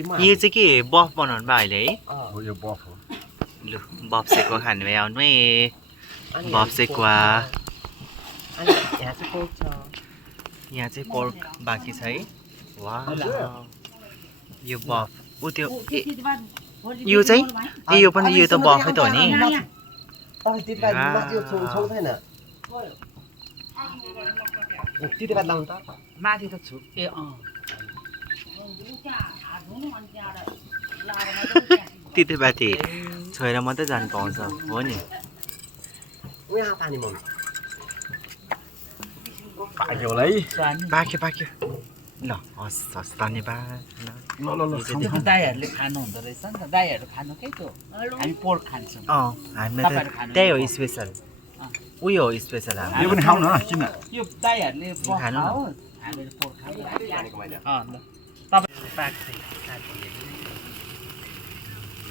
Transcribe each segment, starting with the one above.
यो चाहिँ के बफ बनाउनु भयो अहिले है हो यो बफ हो लु बफ सेको खानु भयो आउनु है बफ सेको अनि यहाँ चाहिँ पोर्क छ यहाँ चाहिँ पोर्क बाँकी छ है वाह यो बफ ऊ त्यो यो चाहिँ ए यो पनि यो त बफै त हो नि यो छैन तितेपात लाउनु त माथि त छु ए तितेपाती छोएर मात्रै जानु पाउँछ हो नि यहाँ पानी मम्मी पाक्यो होला है पाक्यो पाक्यो ल हस् हस् धन्यवाद ल ल ल दाइहरूले खानु हुँदो रहेछ नि त दाइहरू खानु के त हामी पोर्क खान्छौँ हामीलाई त त्यही हो स्पेसल उयो हो स्पेसल यो हाम्रो पनि खाऊ न किन यो दाइहरूले खानु न। खाओस् हामीले पोर्क खानु ल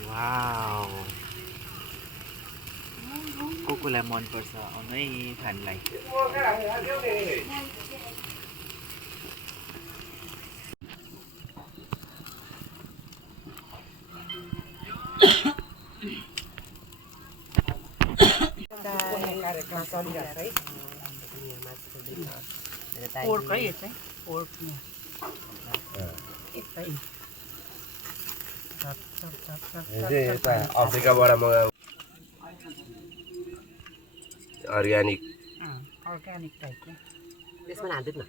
वाउ को कोलाई मनपर्छ आउनु है खानुलाई कार्यक्रम चलिरहेको है पोर्क है यो चाहिँ पोर्क यता अफ्रिकाबाट मगाएको अर्ग्यानिक अर्ग्यानिक टाइपको त्यसमा हालिदिनु न